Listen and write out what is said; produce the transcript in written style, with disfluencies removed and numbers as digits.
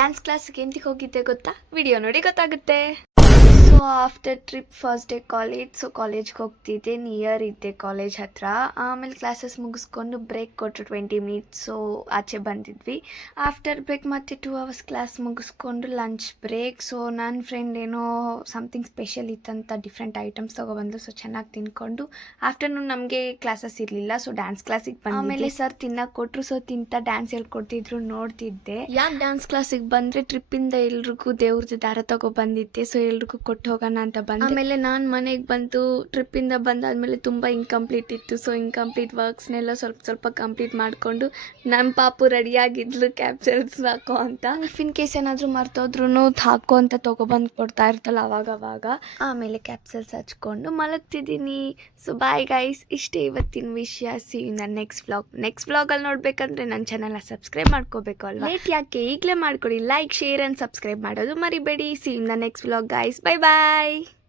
Dance ಕ್ಲಾಸ್ಗೆ ಎಂತಿಗೆ ಹೋಗಿದ್ದೆ ಗೊತ್ತಾ? ವಿಡಿಯೋ ನೋಡಿ ಗೊತ್ತಾಗುತ್ತೆ. So after trip first day college. So ಕಾಲೇಜ್ಗೆ ಹೋಗ್ತಿದ್ದೆ, ನಿಯರ್ ಇದ್ದೆ ಕಾಲೇಜ್ ಹತ್ರ. ಆಮೇಲೆ ಕ್ಲಾಸಸ್ ಮುಗಿಸ್ಕೊಂಡು ಬ್ರೇಕ್ ಕೊಟ್ಟರು 20 ಮಿನಿಟ್ಸ್. ಸೊ ಆಚೆ ಬಂದಿದ್ವಿ. ಆಫ್ಟರ್ ಬ್ರೇಕ್ ಮತ್ತೆ 2 ಅವರ್ಸ್ ಕ್ಲಾಸ್ ಮುಗಿಸ್ಕೊಂಡು ಲಂಚ್ ಬ್ರೇಕ್. ಸೊ ನನ್ನ ಫ್ರೆಂಡ್ ಏನೋ ಸಮಥಿಂಗ್ ಸ್ಪೆಷಲ್ ಇತ್ತಂತ ಡಿಫ್ರೆಂಟ್ ಐಟಮ್ಸ್ ತೊಗೊಬಂದು. ಸೊ ಚೆನ್ನಾಗಿ ತಿನ್ಕೊಂಡು ಆಫ್ಟರ್ನೂನ್ ನಮಗೆ ಕ್ಲಾಸಸ್ ಇರಲಿಲ್ಲ. ಸೊ ಡ್ಯಾನ್ಸ್ ಕ್ಲಾಸಿಗೆ ಬಂದು ಆಮೇಲೆ ಸರ್ ತಿನ್ನಕ್ಕೆ ಕೊಟ್ಟರು. ಸೊ ತಿಂತ ಡ್ಯಾನ್ಸ್ ಹೇಳ್ಕೊಡ್ತಿದ್ರು, ನೋಡ್ತಿದ್ದೆ. ಯಾಕೆ ಡ್ಯಾನ್ಸ್ ಕ್ಲಾಸಿಗೆ ಬಂದರೆ ಟ್ರಿಪ್ಪಿಂದ ಎಲ್ರಿಗೂ ದೇವ್ರದ್ದು ದಾರ ತೊಗೊಬಂದಿದ್ದೆ. ಸೊ ಎಲ್ರಿಗೂ ಕೊಟ್ಟು ಹೋಗೋಣ ಅಂತ ಬಂದೆ. ಆಮೇಲೆ ನಾನು ಮನೆಗೆ ಬಂದು ಟ್ರಿಪ್ಪಿಂದ ಬಂದಾದ್ಮೇಲೆ ತುಂಬ ಇನ್ಕಂಪ್ಲೀಟ್ ಇತ್ತು. ಸೊ ಇನ್ಕಂಪ್ಲೀಟ್ ವರ್ಕ್ಸ್ನೆಲ್ಲ ಸ್ವಲ್ಪ ಕಂಪ್ಲೀಟ್ ಮಾಡಿಕೊಂಡು ನಮ್ಮ ಪಾಪು ರೆಡಿಯಾಗಿದ್ಲು ಕ್ಯಾಪ್ಚರ್ಸ್ ಹಾಕೋ ಅಂತ. ಇನ್ ಕೇಸ್ ಏನಾದರೂ ಮರ್ತೋದ್ರೂ ಹಾಕೋ ಅಂತ ತೊಗೊಬಂದು ಕೊಡ್ತಾ ಇರ್ತಲ್ಲ ಅವಾಗ. ಆಮೇಲೆ ಕ್ಯಾಪ್ಸಲ್ಸ್ ಹಚ್ಕೊಂಡು ಮಲಗ್ತಿದ್ದೀನಿ. ಸೊ ಬಾಯ್ ಗೈಸ್, ಇಷ್ಟೇ ಇವತ್ತಿನ ವಿಷಯ. ಸಿ ಇನ್ ದ ನೆಕ್ಸ್ಟ್ ವ್ಲಾಗಲ್ಲಿ ನೋಡ್ಬೇಕಂದ್ರೆ ನನ್ನ ಚಾನಲ್ನ ಸಬ್ಸ್ಕ್ರೈಬ್ ಮಾಡ್ಕೋಬೇಕು ಅಲ್ವಾ? ಲೇಟ್ ಯಾಕೆ, ಈಗಲೇ ಮಾಡ್ಕೊಡಿ. ಲೈಕ್, ಶೇರ್ ಆ್ಯಂಡ್ ಸಬ್ಸ್ಕ್ರೈಬ್ ಮಾಡೋದು ಮರಿಬೇಡಿ. C in the next vlog guys. Bye bye.